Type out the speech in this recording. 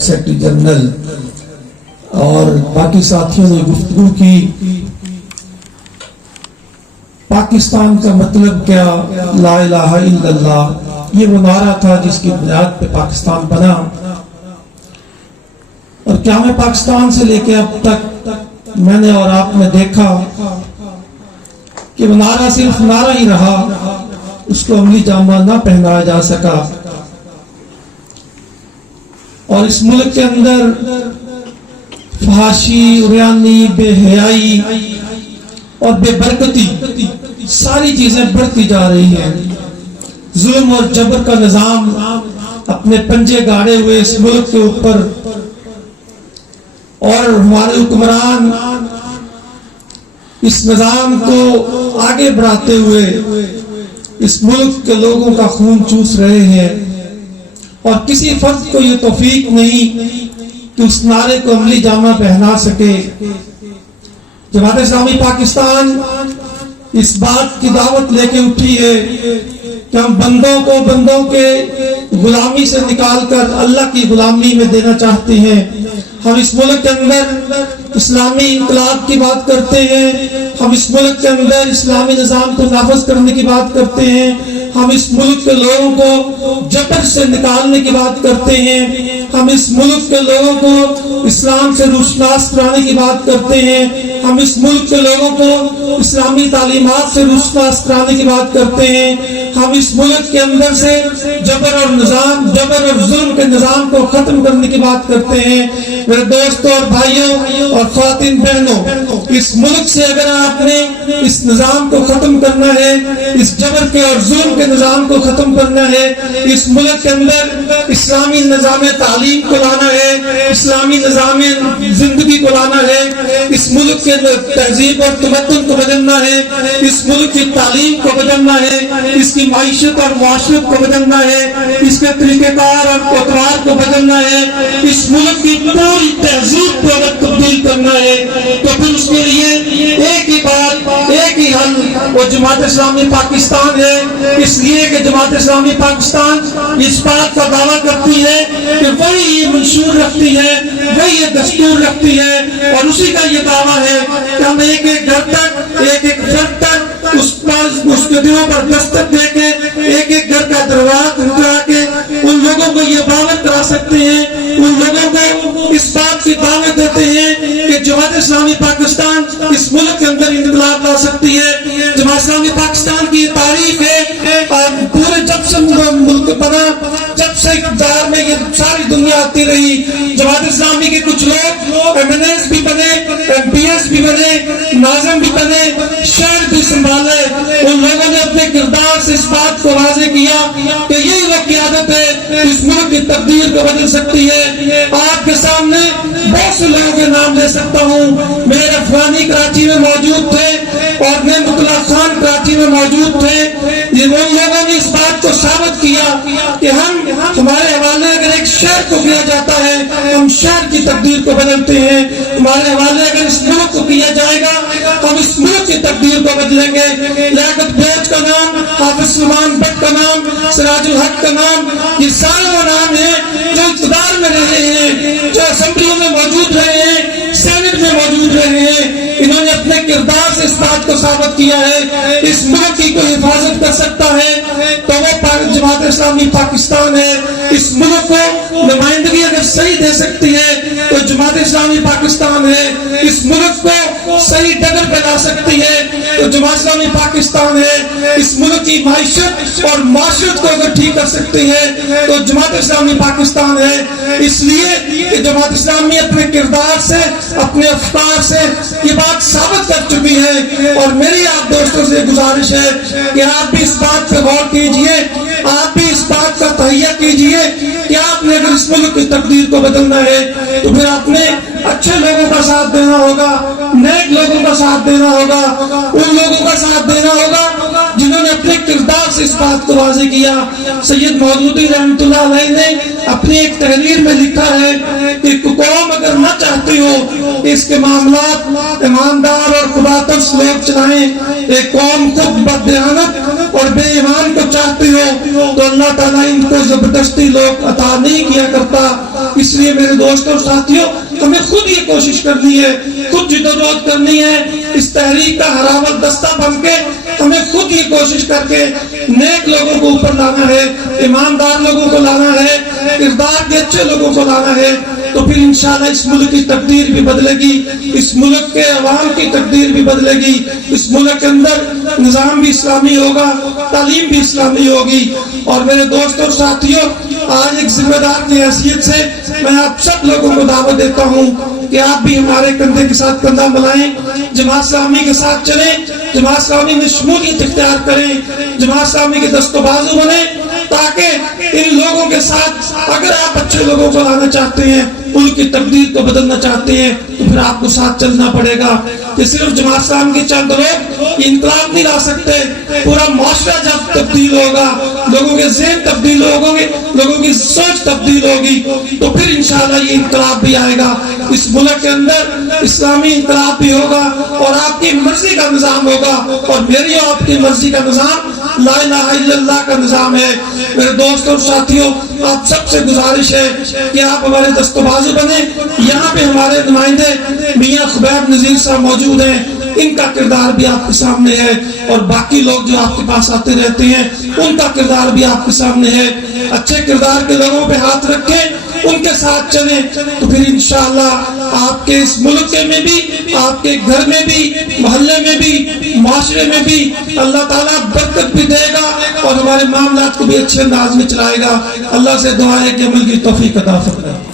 Secretary general और बाकी साथियों ने गुफ्तगू की। पाकिस्तान का मतलब क्या, ला इलाहा इल्लल्लाह, ये वो नारा था जिसकी बुनियाद पे पाकिस्तान बना। और क्या मैं पाकिस्तान से लेके अब तक मैंने और आपने देखा कि वो नारा सिर्फ नारा ही रहा, उसको अमली जामा ना पहनाया जा सका। और इस मुल्क के अंदर फहाशी, उरियानी, बेहयाई और बेबरकती सारी चीजें बढ़ती जा रही हैं। जुल्म और जबर का निजाम अपने पंजे गाड़े हुए इस मुल्क के ऊपर, और हमारे हुक्मरान इस निजाम को आगे बढ़ाते हुए इस मुल्क के लोगों का खून चूस रहे हैं। और किसी फर्द को ये तौफीक नहीं कि उस नारे को अमली जामा पहना सके। जमात इस्लामी पाकिस्तान इस बात की दावत लेके उठी है कि हम बंदों को बंदों के गुलामी से निकालकर अल्लाह की गुलामी में देना चाहते हैं। हम इस मुल्क के अंदर इस्लामी इनकलाब की बात करते हैं, हम इस मुल्क के अंदर इस्लामी निजाम को नाफज करने की बात करते हैं, हम इस मुल्क के लोगों को जबर से निकालने की बात करते हैं, हम इस मुल्क के लोगों को इस्लाम से रूशनास कराने की बात करते हैं, हम इस मुल्क के लोगों को इस्लामी तालीमात से रूशनास कराने की बात करते हैं, हम इस मुल्क के अंदर से जबर और जुल्म के निजाम को खत्म करने की बात करते हैं। मेरे दोस्तों और भाइयों और ख्वातीन बहनों, इस मुल्क से अगर आपने इस निजाम को खत्म करना है, इस जबर के और जुल्म के निजाम को खत्म करना है, इस मुल्क के अंदर इस्लामी निजाम तालीम को लाना है, इस्लामी निजाम जिंदगी को लाना है, इस मुल्क के तहजीब और तमद्दुन को बदलना है, इस मुल्क की तालीम को बदलना है, इसकी माइशत और मुआशरत को बदलना है, इसके तरीकेकार और कोतवार को बदलना है, इस मुल्क की पूरी तहजीब को अगर तब्दील करना है तो फिर उसके लिए एक ही बात, एक ही हल, वो जमात इस्लामी पाकिस्तान है। इसलिए कि जमात इस्लामी पाकिस्तान इस बात का दावा करती है कि वही ये मंशूर रखती है, वही ये दस्तूर रखती है, और उसी का ये दावा है कि हम एक एक घर तक, एक एक घर तक उसके दिलों पर दस्तक देके एक एक घर का दरवाजा खटखटा के उन लोगों को ये दावत करा सकते हैं, उन लोगों को इस बात की दावत देते हैं कि जमात इस्लामी पाकिस्तान इस मुल्क के अंदर इंकलाब ला सकती है। जमात इस्लामी पाकिस्तान की तारीफ है, और पूरे जब से मुल्क बना, जब से इक़्तिदार में ये सारी दुनिया आती रही, जमात इस्लामी के कुछ लोग MNAs भी बने, MPs भी बने, नाज़िम भी बने, शहर भी संभाले। उन लोगों ने अपने किरदार से इस बात को वाज़ेह किया कि यही वो क़यादत है इस मुल्क की तकदीर को बदल सकती है। आपके सामने बहुत से लोगों के नाम ले सकता हूँ। मेरे अफगानी कराची में मौजूद थे और नेमतुल्लाह खान कराची में मौजूद थे। ये वो लोगों ने इस बात को साबित किया कि हमारे हवाले अगर एक शहर को किया जाता है, हम शहर की तकदीर को बदलते हैं। हमारे हवाले अगर इस मुल्क को किया जाएगा, हम इस मुल्क की तकदीर को बदलेंगे। लियाकत बेग का नाम, हाफिज सलमान भट्ट का नाम, सिराजुल हक का नाम, ये सारे वो नाम हैं जो इक़्तिदार में रहे हैं, जो असेंबलियों में मौजूद रहे हैं, सेनेट में मौजूद रहे हैं। इन्होंने अपने किरदार से इस बात को साबित किया है इस मुल्क की कोई हिफाजत कर सकता है तो वो जमात इस्लामी पाकिस्तान है। इस मुल्क को नुमाइंदगी अगर सही दे सकती है तो जमात इस्लामी पाकिस्तान है। इस मुल्क को सही डगर पे ला सकती है तो जमात इस्लामी पाकिस्तान है। इस मुल्क की माइशत और माशरत को अगर ठीक कर सकती है तो जमात इस्लामी पाकिस्तान है। इसलिए कि जमात इस्लामी अपने किरदार से, अपने अफकार से ये बात साबित कर चुकी है। और मेरी आप दोस्तों से गुजारिश है कि आप भी इस बात पर गौर कीजिए, आप भी इस बात का तहैया कीजिए कि आपने अगर इस मुल्क की तकदीर को बदलना है तो फिर आपने अच्छे लोगों का साथ देना होगा, नेक लोगों का साथ देना होगा, उन लोगों का साथ देना होगा जिन्होंने अपने किरदार से इस बात को वाज़ेह किया। सैयद मौदूदी रहमतुल्लाह अलैह ने अपनी एक तहरीर में लिखा है कि कौम अगर न चाहती हो कि इसके मामलात ईमानदार और खुदा तरस लोग चलाएं, एक कौम खुद बददियानत और बे ईमान को चाहते हो तो अल्लाह ताला इनको जबरदस्ती लोग अता नहीं किया करता। इसलिए मेरे दोस्तों और साथियों, हमें खुद ये कोशिश करनी है, खुद जिद्दोजहद करनी है, इस तहरीक का हरावत दस्ता बन के हमें खुद ये कोशिश करके नेक लोगों को ऊपर लाना है, ईमानदार लोगों को लाना है, किरदार के अच्छे लोगों को लाना है। तो फिर इंशाल्लाह इस मुल्क की तकदीर भी बदलेगी, इस मुल्क के अवाम की तकदीर भी बदलेगी, इस मुल्क के अंदर निज़ाम भी इस्लामी होगा, तालीम भी इस्लामी होगी। और मेरे दोस्तों और साथियों, आज एक जिम्मेदार की हैसियत से मैं आप सब लोगों को दावत देता हूँ कि आप भी हमारे कंधे के साथ कंधा मिलाएं, जमात इस्लामी के साथ चलें, जमात इस्लामी में शमूलियत इख्तियार करें, जमात इस्लामी के दस्तबाजू बने, ताकि इन लोगों के साथ अगर आप अच्छे लोगों को लाना चाहते हैं, उनकी तकदीर को बदलना चाहते हैं, तो फिर आपको साथ चलना पड़ेगा। कि सिर्फ जमात इस्लामी के चंद लोग इनकलाब नहीं ला सकते, पूरा मुआशरा जब तब्दील होगा, लोगों के ज़हन तब्दील होंगे, लोगों की सोच तब्दील होगी, तो फिर इंशाल्लाह ये इनकलाब भी आएगा। इस मुल्क के अंदर इस्लामी इनकलाब भी होगा और आपकी मर्जी का निज़ाम होगा, और मेरी और आपकी मर्जी का निज़ाम ला इलाहा इल्लल्लाह का निज़ाम है। मेरे दोस्तों और साथियों, आप सबसे गुजारिश है कि आप हमारे दस्तबाजू बने। यहाँ पे हमारे नुमाइंदे मियाँ खुबैब नज़ीर साहब मौजूद हैं, इनका किरदार भी आपके सामने है, और बाकी लोग जो आपके पास आते रहते हैं उनका किरदार भी आपके सामने है। अच्छे किरदार के लोगों पे हाथ रखें, उनके साथ चलें, तो फिर इंशाअल्लाह आपके इस मुल्क में भी, आपके घर में भी, मोहल्ले में भी, माशरे में भी अल्लाह ताला बरकत भी देगा और हमारे मामलात को भी अच्छे अंदाज में चलाएगा। अल्लाह से दुआ है कि अमल की तौफीक अता फरमाए।